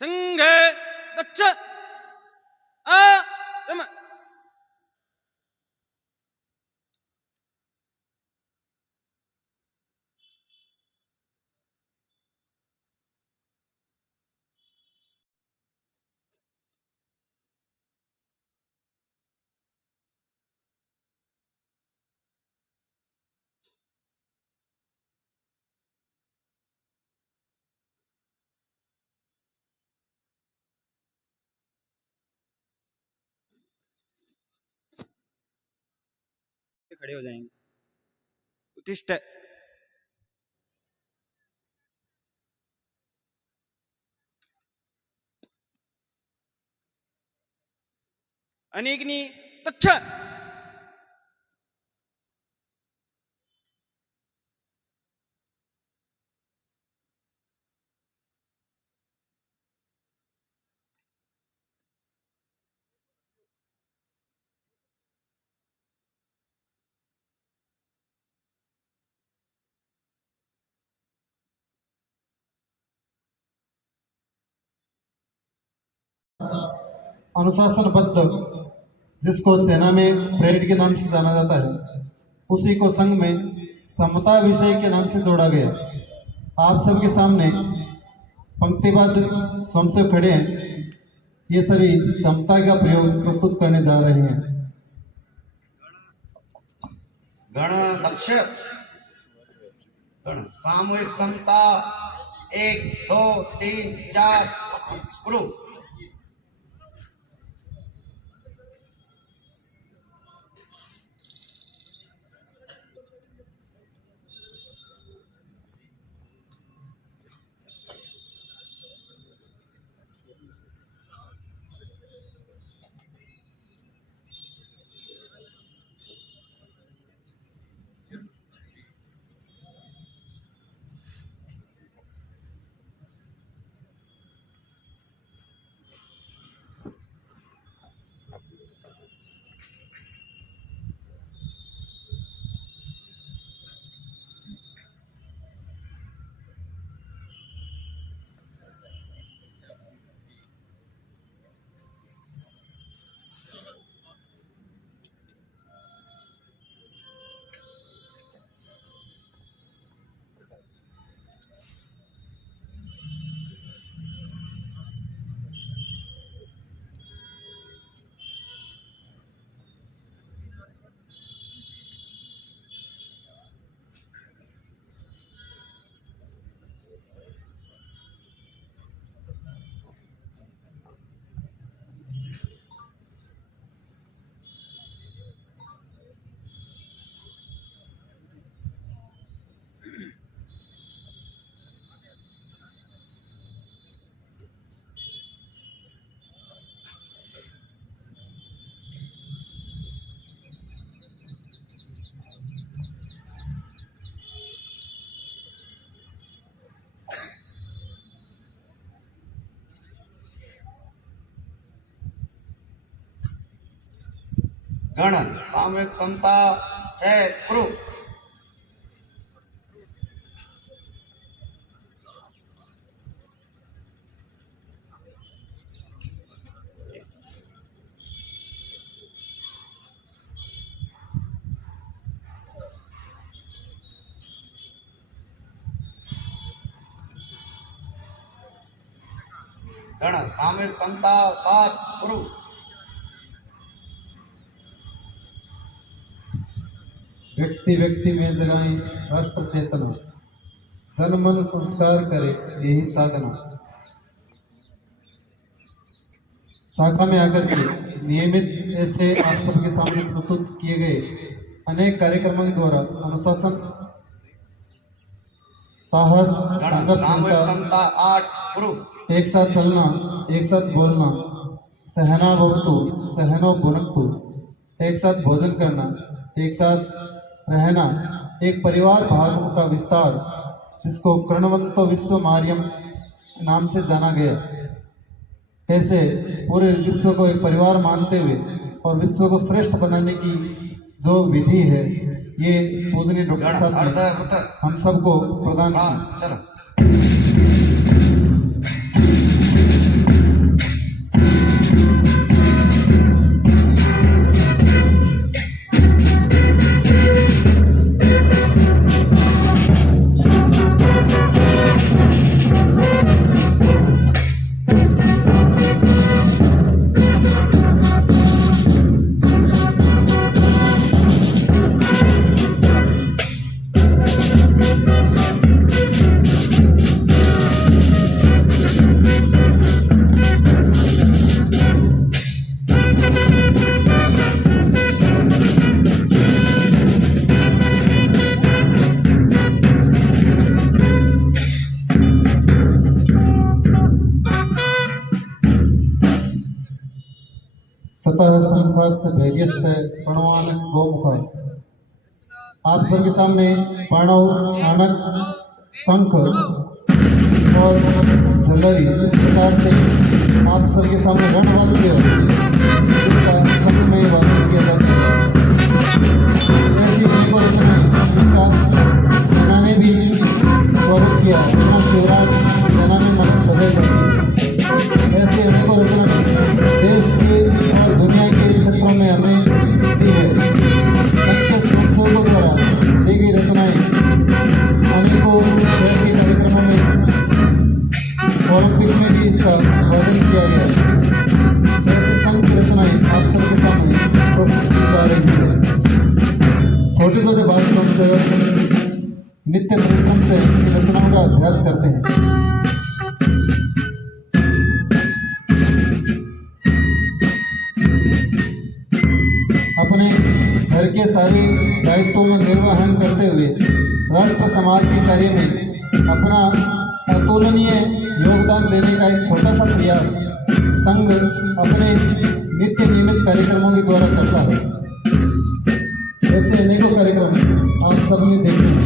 संघे दक्ष आ यम खड़े हो जाएंगे। उत्तिष्ठ अनेकनी तक्ष अनुशासनबद्ध जिसको सेना में परेड के नाम से जाना जाता है, उसी को संघ में समता विषय के नाम से जोड़ा गया। आप सबके सामने पंक्तिबद्ध स्वयं खड़े हैं। ये सभी समता का प्रयोग प्रस्तुत करने जा रहे हैं। गण दक्ष गण सामूहिक समता 1 2 3 4 शुरू। गण सामूहिक समता 6 शुरू। गण सामूहिक समता 7 शुरू। व्यक्ति व्यक्ति में जगाएं राष्ट्र चेतना, जन मन संस्कार करे यही साधना। शाखा में आकर के नियमित ऐसे आप सबके सामने प्रस्तुत किए गए अनेक कार्यक्रमों के द्वारा अनुशासन, साहस, संघर्ष, समता 8 शुरू। एक साथ चलना, एक साथ बोलना, सहना भवतु सहनो भुनक्तु, एक साथ भोजन करना, एक साथ रहना, एक परिवार भाव का विस्तार जिसको कर्णवंतो विश्व मार्यम नाम से जाना गया। कैसे पूरे विश्व को एक परिवार मानते हुए और विश्व को श्रेष्ठ बनाने की जो विधि है, ये पूजनीय डॉक्टर साहब ने हम सबको प्रदान की। ततः सम्मुखस्य धैर्यस्य प्रणवान गोमुख। आप सबके सामने प्रणव, आनक, शंख और झल्लरी इस प्रकार से आप सबके सामने रणवाद्य जिसका संग में वादन किया जाता है। ऐसी अनेकों रचनाएं जिसका सेना ने भी स्वागत किया, जहाँ शिवराज सेना में बधाई जाती है। ऐसी अनेकों रचनाएं देश के और दुनिया के क्षेत्रों में हमें दी है। संत स्वयंसेवकों द्वारा दी गई रचनाएं अनेकों शहर के कार्यक्रमों में, ओलंपिक में भी इसका वर्णन किया गया है। ऐसे संघ की रचनाएं आप सबके सामने प्रस्तुत की जा रही है। छोटे छोटे बाल स्वयंसेवक नित्य परिश्रम से इन रचनाओं का अभ्यास करते हैं। अपने घर के सारे दायित्वों में निर्वहन करते हुए राष्ट्र समाज के कार्य में अपना अतुलनीय योगदान देने का एक छोटा सा प्रयास संघ अपने नित्य नियमित कार्यक्रमों के द्वारा करता है। ऐसे अनेकों कार्यक्रम आप सबने देखे हैं।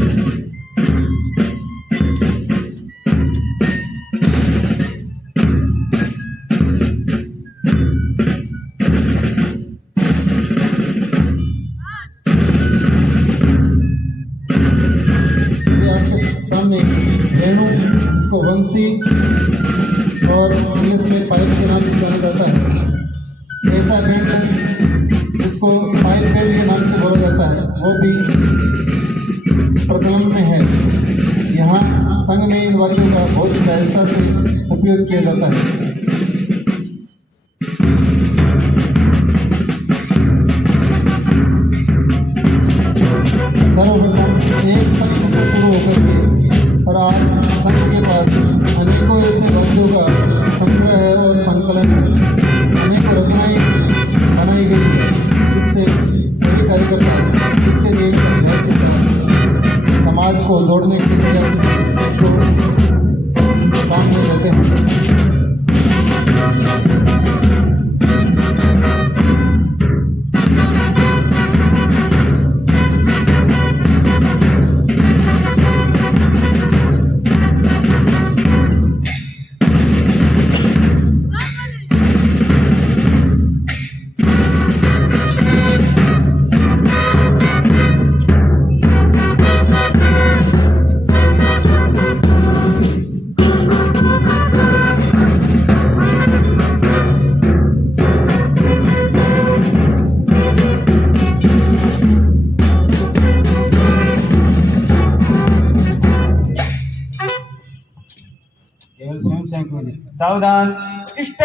सामने रेणु, जिसको वंशी और इंग्लिश में पाइप के नाम से जाना जाता है। ऐसा बैंड जिसको पाइप बैंड के नाम से बोला जाता है, वो भी प्रचलन में है। यहाँ संघ में इन वाद्यों का बहुत सहजता से उपयोग किया जाता है। सर्वप्रथम एक संघ से शुरू होकर के और आज संघ के पास अनेकों ऐसे वाद्यों का संग्रह है और संकलन है। अनेकों रचनाएं बनाई गई है, जिससे सभी कार्यकर्ता नित्य नियमित अभ्यास के साथ समाज को जोड़ने के प्रयास में इसको काम में लेते हैं। केवल स्वयंसेवक को नहीं। सावधान, उत्तिष्ठ।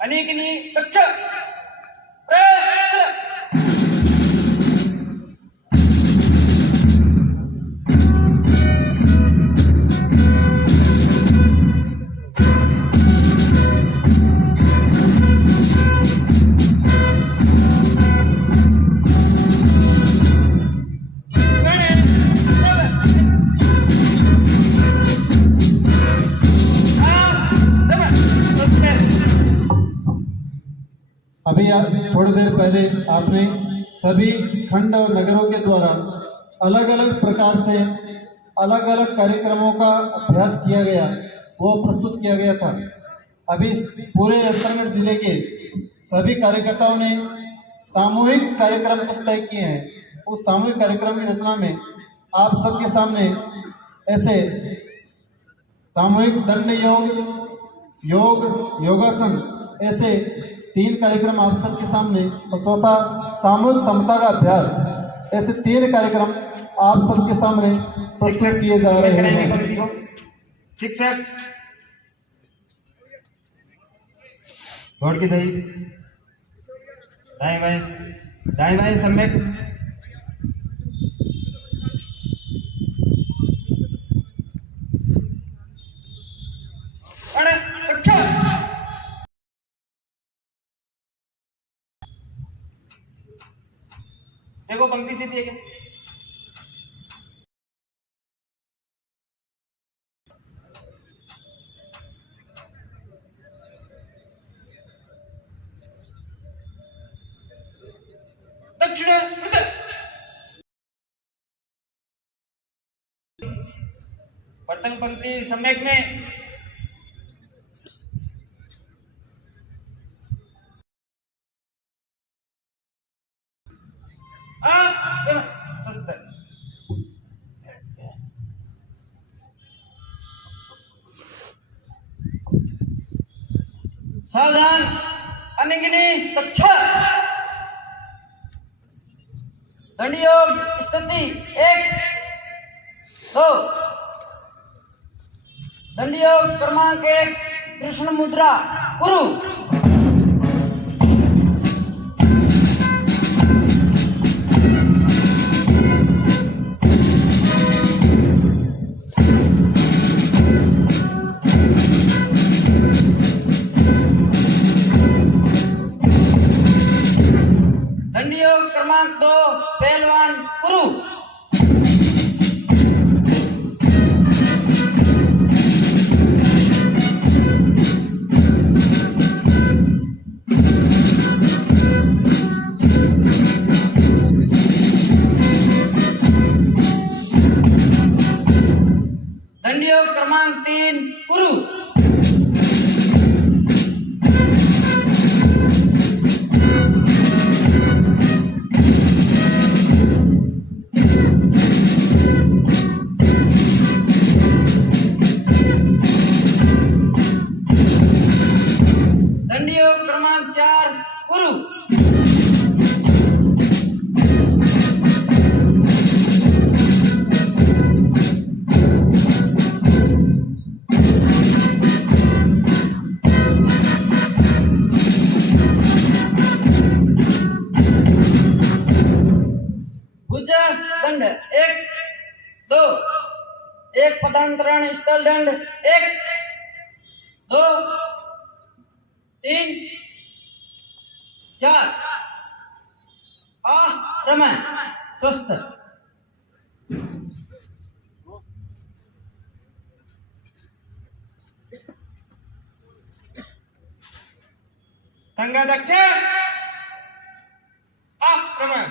अनेकनी दक्ष। चल। अभी थोड़ी देर पहले आपने सभी खंड और नगरों के द्वारा अलग अलग प्रकार से अलग अलग कार्यक्रमों का अभ्यास किया गया, वो प्रस्तुत किया गया था। अभी पूरे अंतरगढ़ जिले के सभी कार्यकर्ताओं ने सामूहिक कार्यक्रम कुछ तय किए हैं। उस सामूहिक कार्यक्रम की रचना में आप सबके सामने ऐसे सामूहिक दंड योग, योगासन, ऐसे 3 कार्यक्रम आप सबके सामने, और चौथा सामूहिक समता का अभ्यास, ऐसे 3 कार्यक्रम आप सबके सामने प्रस्तुत किए जा रहे हैं। शिक्षक दौड़ के जाइए। दाएं बाएं सम्यक। देखो पंक्ति सीधी है क्या? प्रथम पंक्ति सम्यक में स्वस्थ सावधान अनिंगिनी कक्षा दंड योग स्थिति 1 2 दंड योग क्रमांक 1 कृष्ण मुद्रा गुरु दंड योग क्रमांक 2 पहलवान गुरु दंड योग क्रमांक 3 गुरु दंड योग क्रमांक 4 गुरु भुज दंड 1 2 एक पदांतरण स्थल दंड 1 2 3 4 रमय स्वस्थ संघाध्यक्ष प्रमाण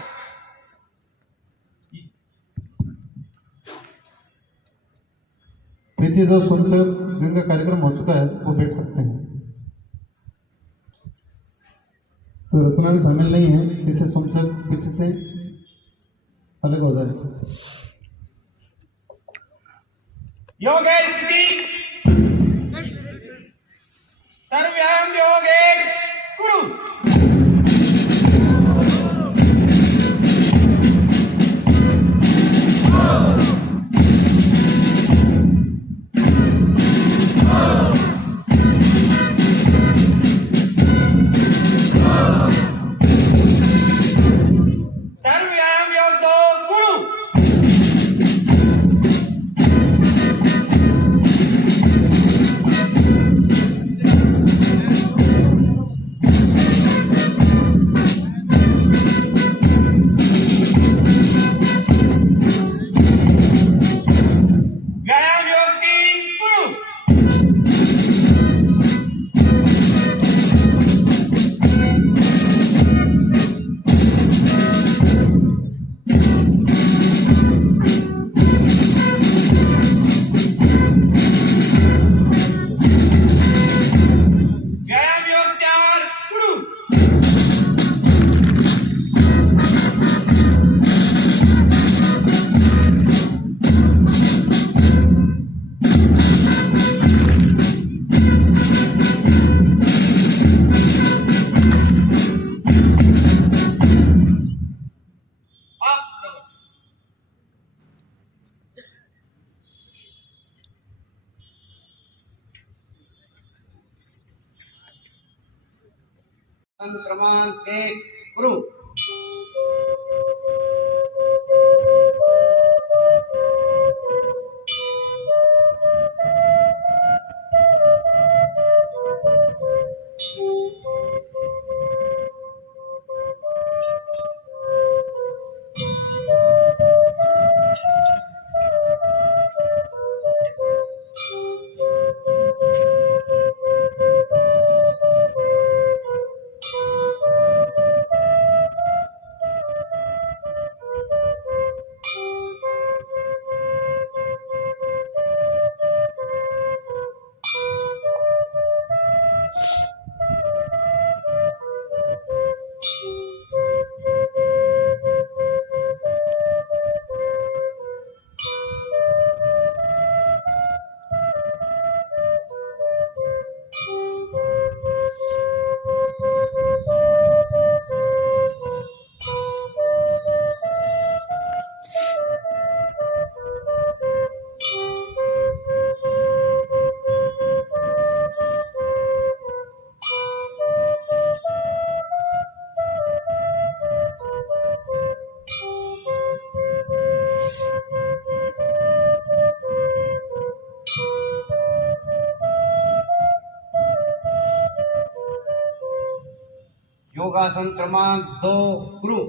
पीछे जो स्वयंसेवक जिनका कार्यक्रम हो चुका है वो बैठ सकते हैं। तो रचना में शामिल नहीं है, इसे स्वयंसेवक पीछे से अलग हो जाए। योग है स्थिति सर्वव्याम योग है गुरु सर्वव्याम योग 2 गुरु व्यायाम योग 3 गुरु व्यायाम योग 4 गुरु क्रमांक 1 गुरु योगासन क्रमांक 2 गुरु।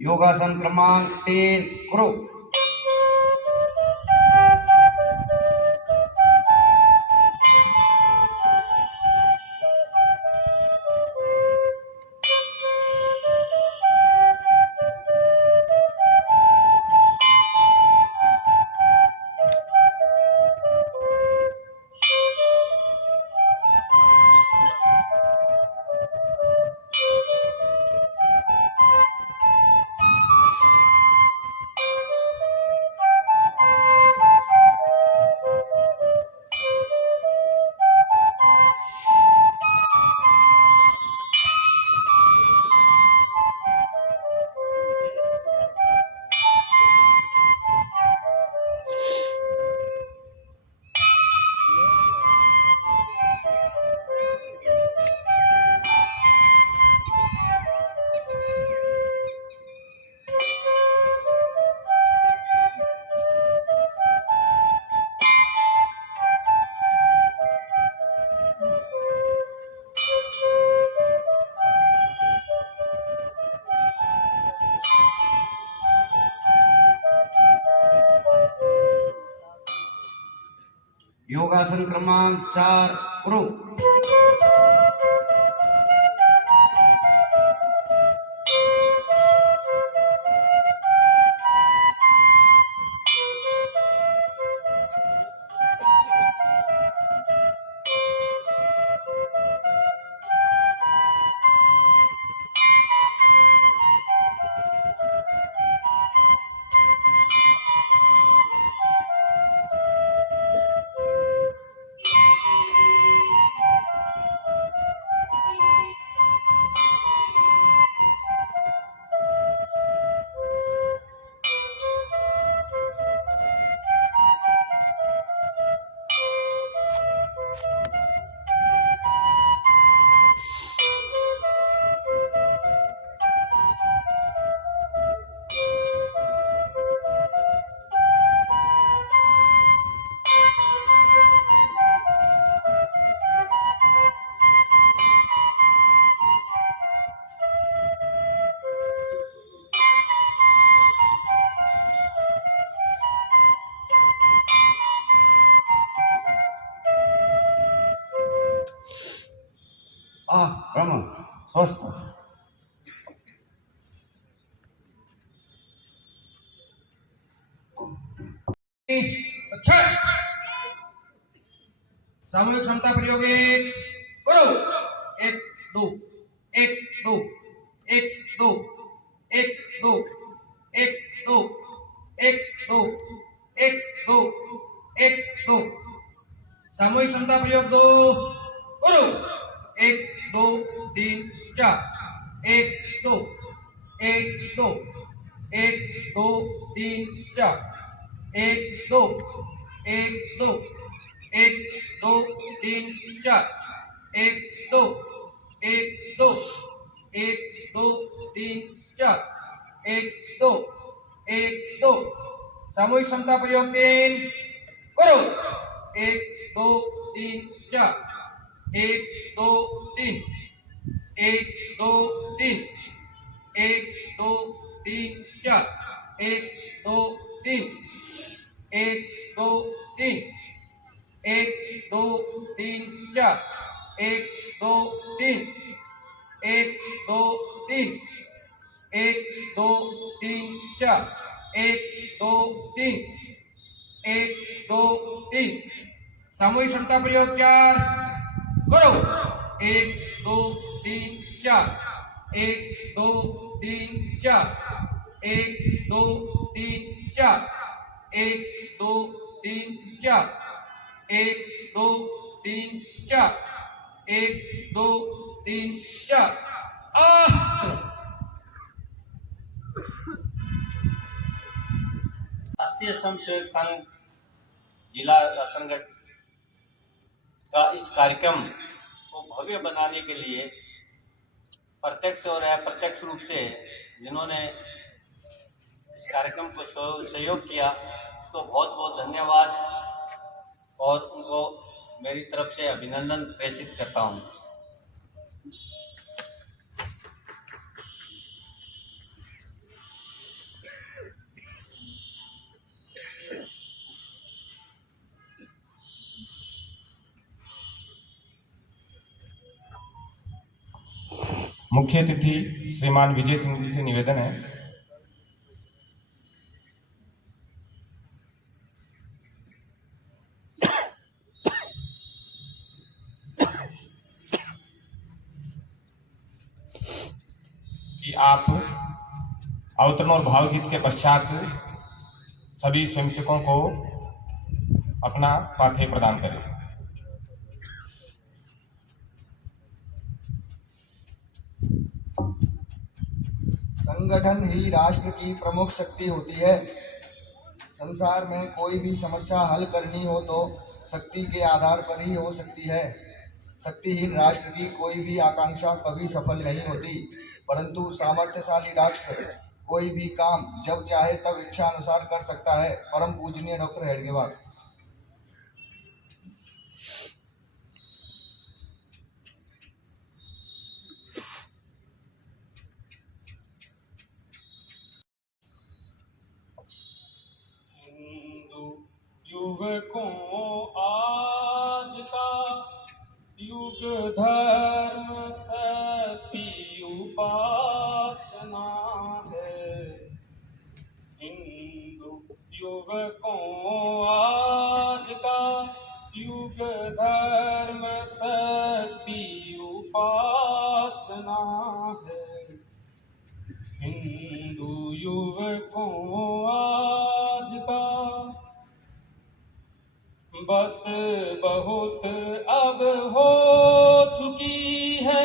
योगासन क्रमांक 3 गुरु। योगासन क्रमांक 4 गुरु। ब्रह्म स्वस्थ। अच्छा सामूहिक क्षमता प्रयोग 1 करो 1 2 1 2 1 2 1 2 1 2 1 2 1 2 1 2 सामूहिक क्षमता प्रयोग 2 करो 1 2 3 4 1 2 1 2 1 2 3 4 1 2 1 2 1 2 3 4 1 2 1 2 1 2 3 4 1 2 1 2 सामूहिक क्षमता प्रयोग 3 करो 1 2 3 4 1 2 3 एक दो तीन, एक दो तीन चार, एक दो तीन, एक दो तीन, एक दो तीन चार, एक दो तीन, एक दो तीन, एक दो तीन चार, एक दो तीन, एक दो तीन। सामूहिक क्षमता प्रयोग 4 करो। 1 2 3 4, 1 2 3 4, 1 2 3 4, 1 2 3 4, 1 2 3 4, 1 2 3 4। राष्ट्रीय स्वयंसेवक संघ जिला रतनगढ़ का इस कार्यक्रम को भव्य बनाने के लिए प्रत्यक्ष और अप्रत्यक्ष रूप से जिन्होंने इस कार्यक्रम को सहयोग किया उसको बहुत बहुत धन्यवाद और उनको मेरी तरफ से अभिनंदन प्रेषित करता हूँ। मुख्य अतिथि श्रीमान विजय सिंह जी से निवेदन है कि आप अवतरण और भावगीत के पश्चात सभी स्वयंसेवकों को अपना पाथेय प्रदान करें। संगठन ही राष्ट्र की प्रमुख शक्ति होती है। संसार में कोई भी समस्या हल करनी हो तो शक्ति के आधार पर ही हो सकती है। शक्तिहीन राष्ट्र की कोई भी आकांक्षा कभी सफल नहीं होती, परंतु सामर्थ्यशाली राष्ट्र कोई भी काम जब चाहे तब इच्छा अनुसार कर सकता है। परम पूजनीय डॉक्टर हेडगेवार। युवकों आज का युग धर्म सती उपासना है। हिंदू युवकों आज का युग धर्म सती उपासना है। हिंदू युवकों आज का बस बहुत अब हो चुकी है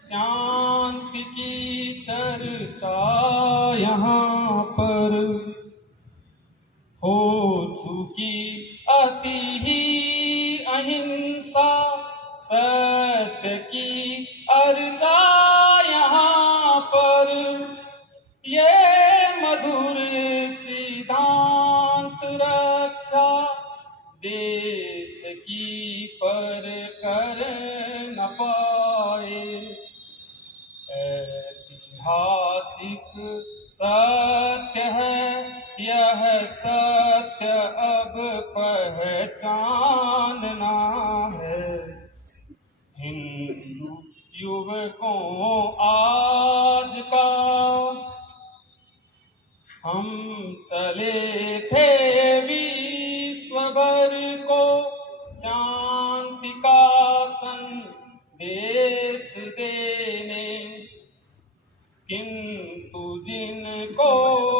शांति की चर्चा यहाँ पर, हो चुकी अति ही अहिंसा सत्य की अर्चा यहाँ पर। ये मधुर सिद्धांत रक्षा देश की पर कर न पाए। ऐतिहासिक सत्य है यह सत्य अब पहचानना है। हिंदू युवकों आज का हम चले थे विश्व भर को शांति का संदेश देने, किंतु जिनको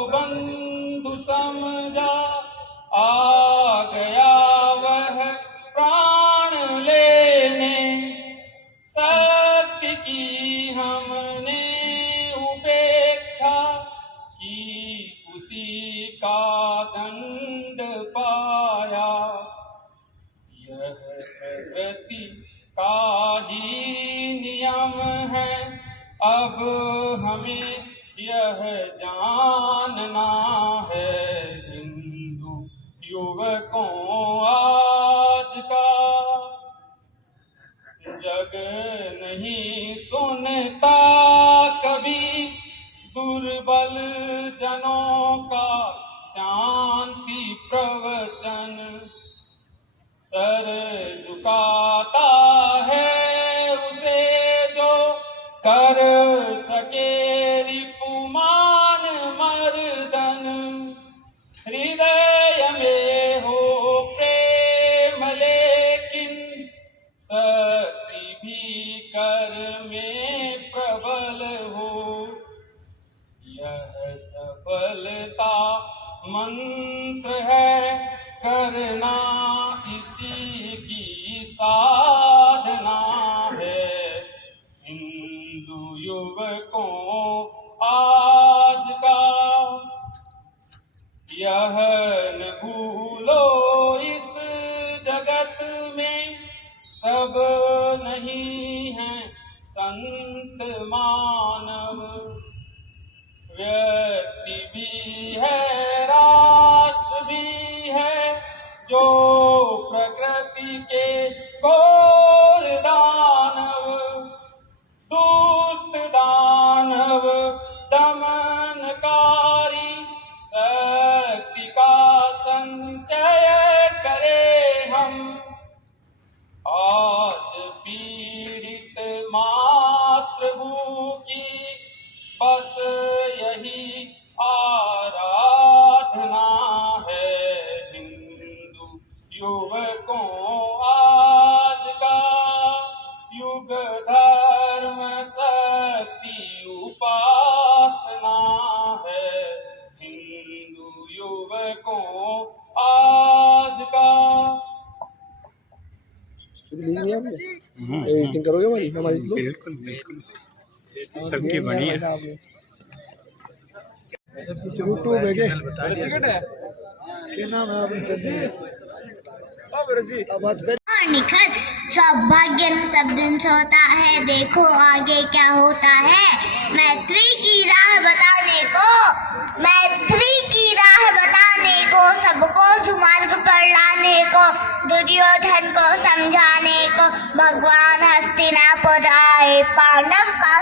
बंधु समझा आ गया वह प्राण लेने। सत्य की हमने उपेक्षा की उसी का दंड पाया। यह प्रकृति का ही नियम है अब हमें यह जानना है। हिंदू युवकों आज का जग नहीं सुन मंत्र है करना इसी की साधना है। हिंदू युवकों आज का यह न भूलो, इस जगत में सब नहीं है संत मानव। व्यक्ति भी है राष्ट्र भी है, जो प्रकृति के घोर दानव। दुष्ट दानव दमनकारी, शक्ति का संचय करे हम। आज पीड़ित मातृभू की बस यही आराधना है। हिंदू युवकों आज का युग धर्म शक्ति उपासना है। हिंदू युवकों आज का। एडिटिंग करोगे हमारी सबकी बड़ी है। यूट्यूब है क्या नाम है अपने चैनल का? निखर सौभाग्य सब दिन से होता है, देखो आगे क्या होता है। मैत्री की राह बताने को सबको सुमार्ग पर लाने को, दुर्योधन को समझाने को भगवान हस्तिनापुर आए। पांडव का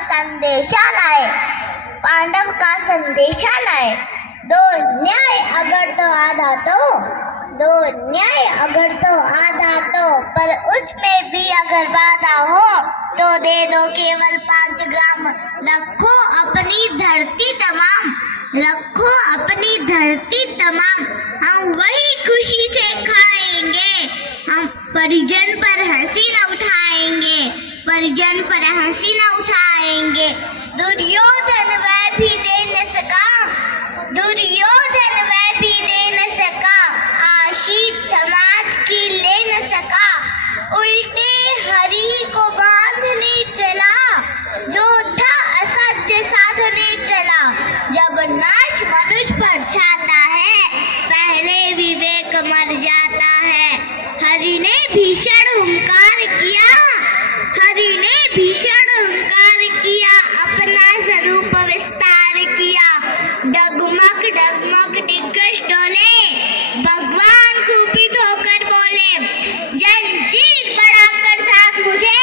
संदेशा लाए। दो न्याय अगर तो आधा तो, पर उसमें भी अगर वादा हो तो दे दो केवल 5 ग्राम। रखो अपनी धरती तमाम, हम वही खुशी से खाएंगे। हम परिजन पर हंसी न उठाएंगे। दुर्योधन वह भी दे न सका, आशीष समाज की ले न सका। उल्टे हरि को बांधने चला, योद्धा असत्य साधने चला। जब नाश मनुष्य पर छाता है, पहले विवेक मर जाता है। हरि ने भीषण हुंकार किया, अपना स्वरूप विस्तार किया। डगमग दिग्गज डोले, भगवान कुपित होकर बोले। जंजीर बढ़ाकर साथ मुझे,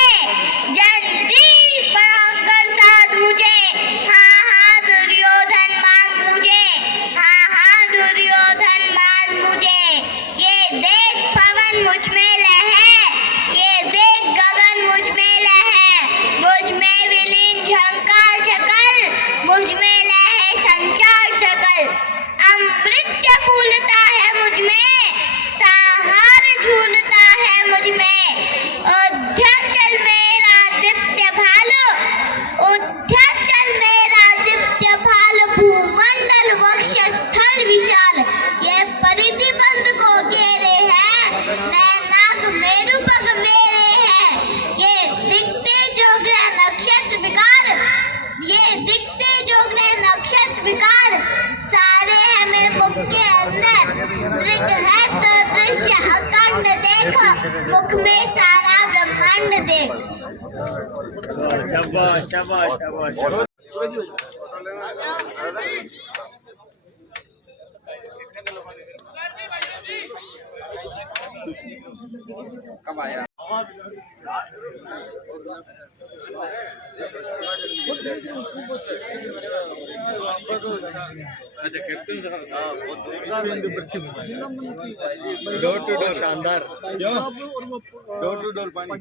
हाँ दुर्योधन मान मुझे। ये देख पवन मुझ में लहे, ये देख गगन मुझ में लहे। मुझ में विलीन झंकार शकल, मुझ में लहे संचार सकल। अमृत्य फूलता है मुझ में, साहार झूलता है मुझ में। उद्याचल मेरा दीप्त भाल, भूमंडल वक्ष स्थल विशाल। ये परिधि बंद को घेरे हैं, नैनाक मेरु पग मेरे हैं। ये दिखते जोगरे नक्षत्र विकार, सारे हैं मेरे मुख के अंदर। दृग है तो दृश्य अखंड देख, मुख में सारा ब्रह्मांड देख। शाबाश। कब आया? डोर टू डोर शानदार। डोर टू डोर पानी।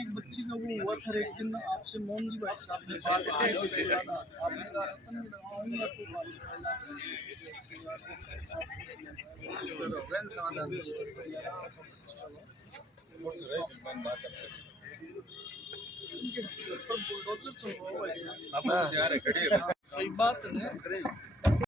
एक बच्ची का वो हुआ था एक दिन, आपसे मोहन जी भाई साहब ने बात की, आपने कहा रतन आऊंगा तो समाधान। बुलडोजर सही बात है।